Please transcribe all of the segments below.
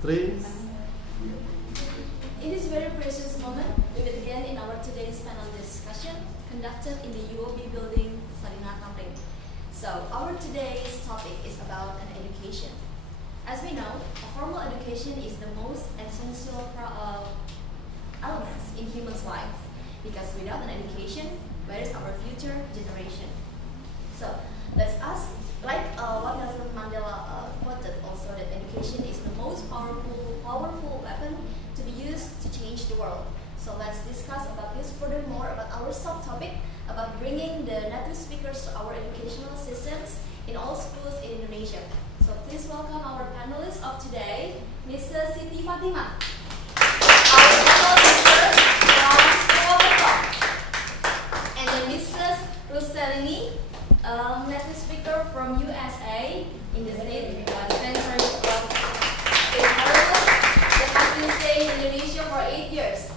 Three. In this very precious moment, we meet again in our today's panel discussion conducted in the UOB building, Sarinah Tamrin. So, our today's topic is about an education. As we know, a formal education is the most essential elements in human's life, because without an education, where is our future generation? So, let's ask, like what Nelson Mandela quoted also, that education is the most powerful weapon to be used to change the world. So let's discuss about this furthermore, about our subtopic, about bringing the native speakers to our educational systems in all schools in Indonesia. So please welcome our panelists of today, Mrs. Siti Fatimah, our fellow teacher from Purwokerto, and then Mrs. Ruselini, native speaker from USA in the state center of that has been staying in Indonesia for 8 years.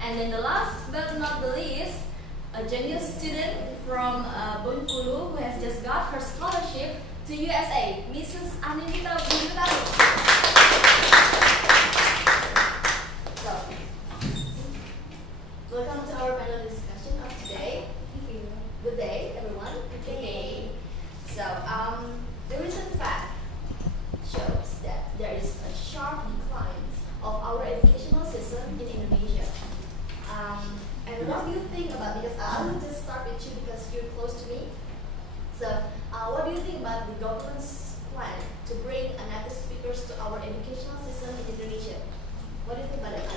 And then the last but not the least, a genius student from Bengkulu who has just got her scholarship to USA, Mrs. Anindita Bundutari. So, welcome to our panel discussion of today. Thank you. Good day, everyone. Good day. So, the recent fact shows that there is a sharp decline of our educational system in Indonesia. And what do you think about, because I will just start with you because you're close to me. So, what do you think about the government's plan to bring native speakers to our educational system in Indonesia? What do you think about that?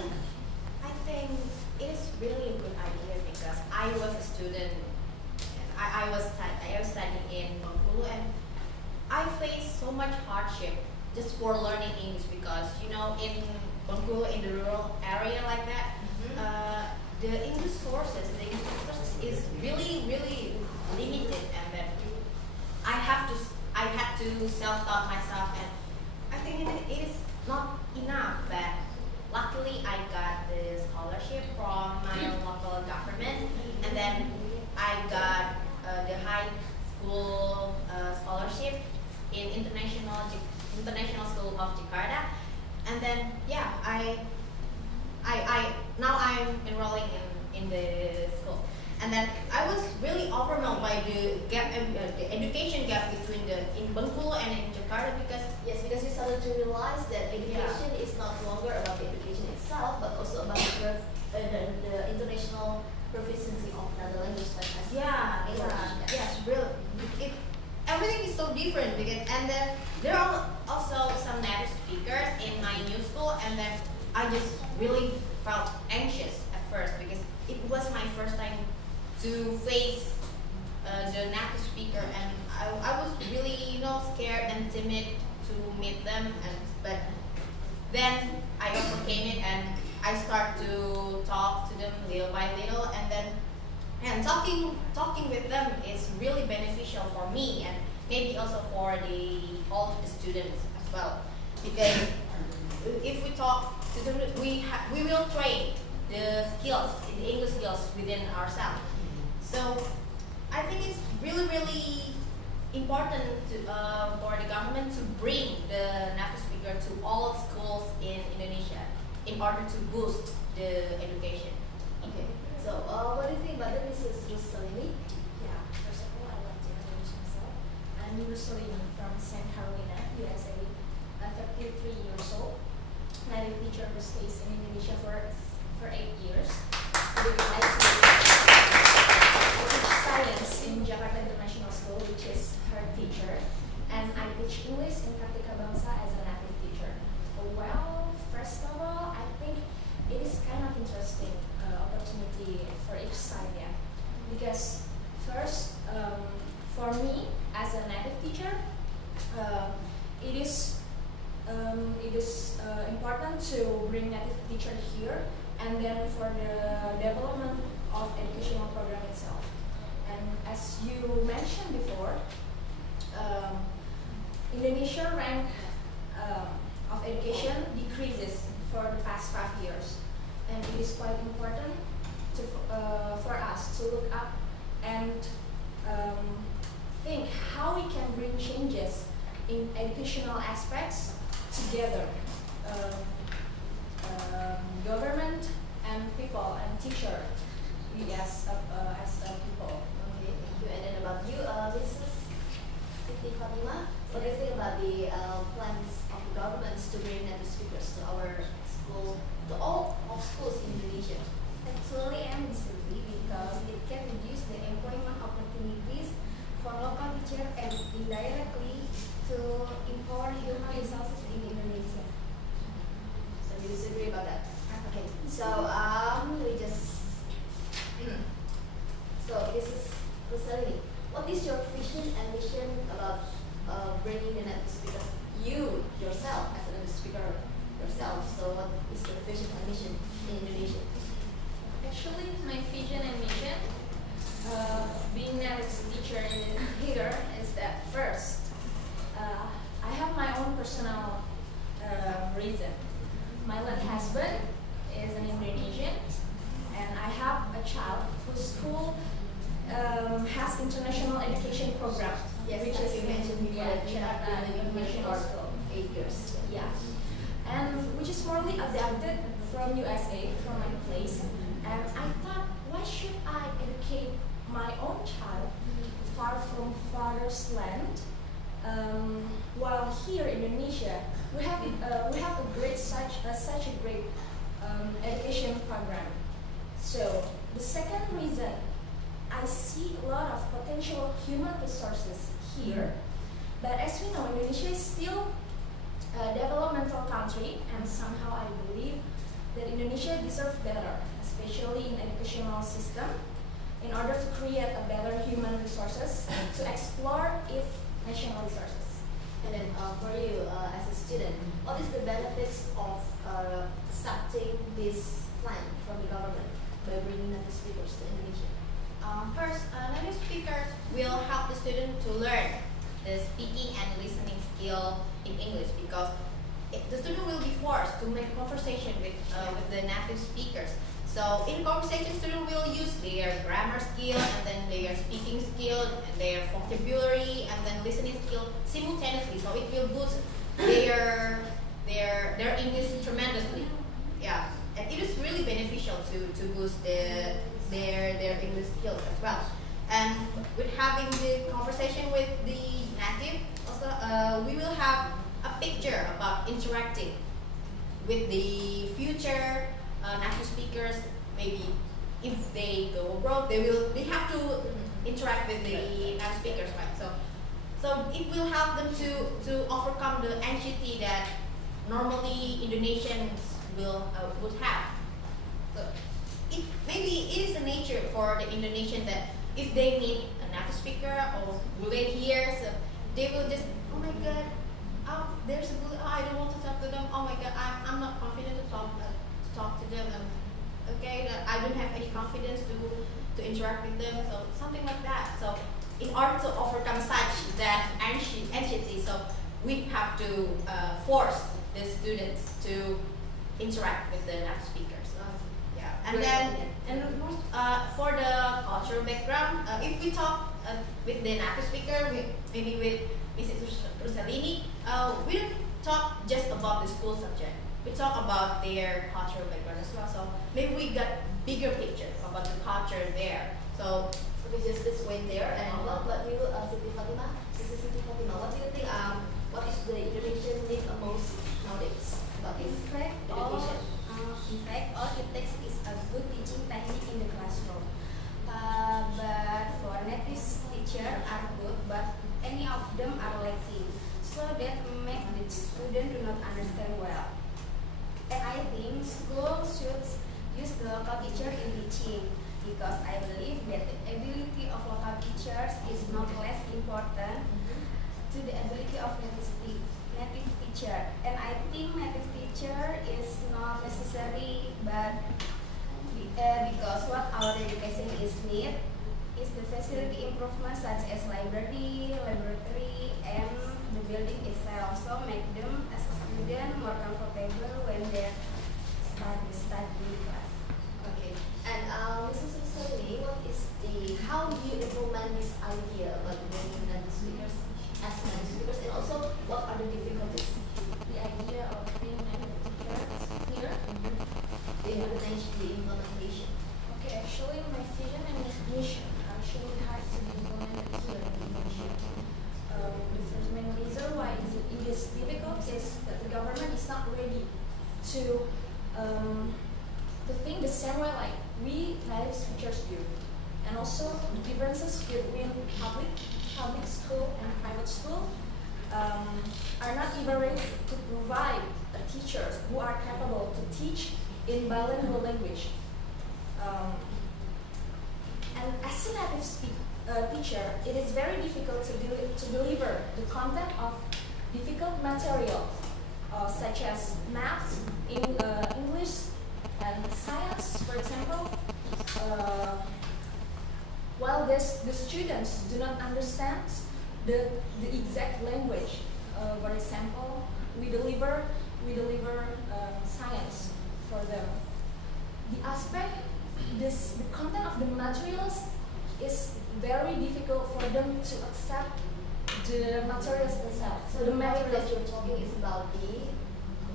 I think it is really a good idea because I was a student. I was studying in Bengkulu, and I faced so much hardship just for learning English because in Bengkulu, in the rural area like that, the English sources, is really limited, and then I had to self-taught myself, and I think it is not enough. But luckily I got the scholarship from my local government, and then I got the high school scholarship in International School of Jakarta, and then I now I'm enrolling in the school, and then I was really overwhelmed by the gap, the education gap between in Bengkulu and in Jakarta, because because you started to realize that education is not longer about the education itself, but also about the international proficiency of another language such as English. Yes, really. Everything is so different because, and then there are also some native speakers in my new school, and then I just really felt anxious at first because it was my first time to face the native speaker, and I was really scared and timid to meet them, but then I overcame it, and I start to talk to them little by little, and talking with them is really beneficial for me, and maybe also for all of the students as well, because if we talk to them, we will train the skills, the English skills within ourselves. So I think it's really important for the government to bring the native speaker to all schools in Indonesia in order to boost the education. Okay. So what do you think about that, Mrs. Ruselini? Yeah, first of all, I want to introduce myself. I'm Ruselini from St. Carolina, USA. I'm 33 years old. Native teacher who stays in Indonesia for 8 years. I teach science in Jakarta International School, which is her teacher, and I teach English in Kartika Bangsa as a native teacher. Well, first of all, I think it is kind of interesting opportunity for each side, because first, for me as a native teacher, it is important to bring native teacher here, and then for the development of educational program itself. And as you mentioned before, Indonesia rank of education decreases for the past 5 years, and it is quite important for us to look up and think how we can bring changes in educational aspects together government and people and teacher. We as people. Okay, thank you. And then about you, this is Siti Fatima. What do you think about the plans of the governments to bring native speakers to our school, to all of schools in Indonesia? Actually, I'm disagree because it can reduce the employment opportunities for local teachers and indirectly to empower human resources in Indonesia. So you disagree about that? Okay. So we just. So this is Rosalie. What is your vision and mission about bringing the native speakers? You yourself as a native speaker yourself. So what is your vision and mission in Indonesia? Actually, my vision and mission, being native teacher in here, is that first, I have my own personal reason. My late husband is an Indonesian, and I have a child whose school has international education program, Yes, which as is you mentioned before, yeah, that you have been in international for school. 8 years. Yeah, and which is morely adapted from USA, from my place. And I thought, why should I educate my own child far from father's land? While here in Indonesia, we have a great such a great education program. So the second reason, I see a lot of potential human resources here, but as we know, Indonesia is still a developmental country, and somehow I believe that Indonesia deserves better, especially in educational system, in order to create a better human resources to explore its national resources. And then for you as a student, what is the benefits of accepting this plan from the government by bringing native speakers to Indonesia? First, native speakers will help the student to learn the speaking and listening skill in English, because the student will be forced to make conversation with the native speakers. So in conversation, student will use their grammar skill and then their speaking skill and their vocabulary and then listening skill simultaneously. So it will boost their English tremendously. Yeah, and it is really beneficial to boost their English skills as well. And with having the conversation with the native, also we will have a picture about interacting with the future native speakers. Maybe if they go abroad, they have to interact with the native speakers, right? So it will help them to overcome the anxiety that normally Indonesians would have. So maybe it is a nature for the Indonesian that if they meet a native speaker or bully here, so they will just, oh my god, there's a bully, I don't want to talk to them, oh my god, I'm not confident to talk to them, okay, I don't have any confidence to interact with them, so something like that. So in order to overcome such that anxiety, so we have to force the students to interact with the native speakers. Yeah, and then for the cultural background, if we talk with the native speaker, maybe with Mrs. Rosalini, we don't talk just about the school subject. We talk about their cultural background as well. So maybe we got bigger picture about the culture there. So Okay, just this wait there. And what about you, Siti Fatima? This is Siti Fatima. What do you think? What is the Indonesian need most nowadays about this education? In fact, all it takes is a good teaching technique in the classroom. But for native teacher are good, but any of them are lacking, so that make the student do not understand well. And I think school should use the local teacher in teaching, because I believe that the ability of local teachers is not less important to the ability of native teacher. And I think native teacher is not necessary, but because what our education is need is the facility improvement such as library, laboratory, and the building itself. So make them as a student more comfortable when they study class. Okay. And Mrs. Rosalie, what is how do you implement this idea about bringing native speakers as native speakers, and also what are the difficulties? The idea of being native. to think the same way like we native speakers do, and also the differences between public school and private school are not even ready to provide teachers who are capable to teach in bilingual language. And as a native teacher, it is very difficult to deliver the content of difficult material such as math, English, and science, for example. While the students do not understand the exact language. For example, we deliver science for them. The content of the materials is very difficult for them to accept the materials themselves. So the matter that you're talking is about the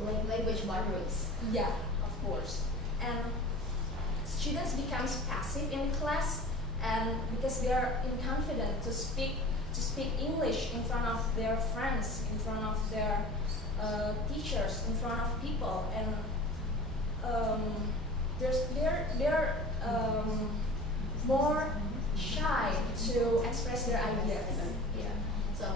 language boundaries. Yeah, of course. And students becomes passive in class, and because they are inconfident to speak English in front of their friends, in front of their teachers, in front of people, and they're more shy to express their ideas. Yeah. So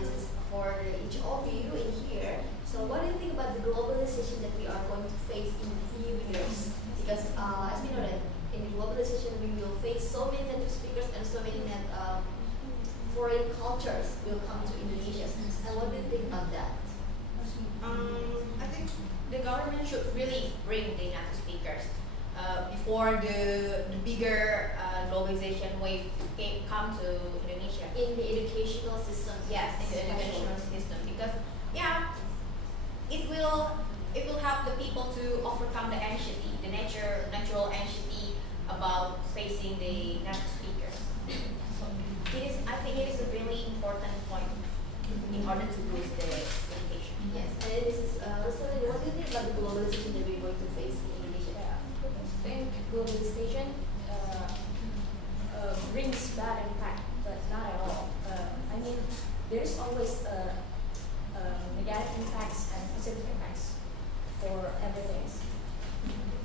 this is for each of you in here. So what do you think about the globalization that we are going to face in a few years? Because as we know that in globalization we will face so many native speakers and so many foreign cultures will come to Indonesia. And what do you think about that? I think the government should really bring the native speakers before the bigger globalization wave come to Indonesia. In the educational system. Yes, in the educational system, because yeah, it will help the people to overcome the anxiety, the natural anxiety about facing the native speakers. So I think it is a really important point in order to boost the education. Yes, and this is Rosalie, what do you think about the globalization that we're going to face in Indonesia? I think globalization brings bad impact, but not at all. I mean, there's always negative impacts and positive impacts for everything.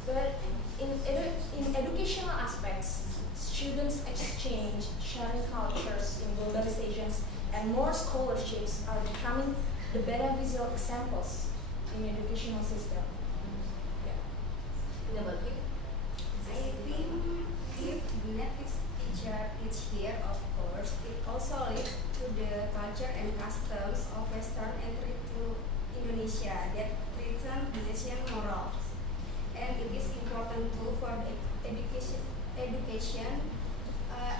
But in educational aspects, students exchange, sharing cultures in globalizations, and more scholarships are becoming the beneficial examples in the educational system. Yeah. And about you? I think if native teacher teach here, of course, it also leads to the culture and customs of Western entry to Indonesia that threaten the nation moral. And it is important too for the education.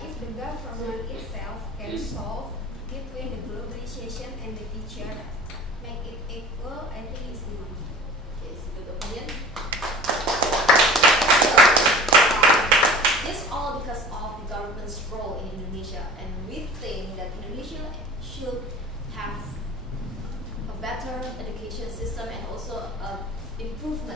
If the government itself can solve between the globalization and the teacher, make it equal, I think it's enough. Yes, good opinion. This all because of the government's role in Indonesia, and we think that Indonesia should have a better education system and also improvement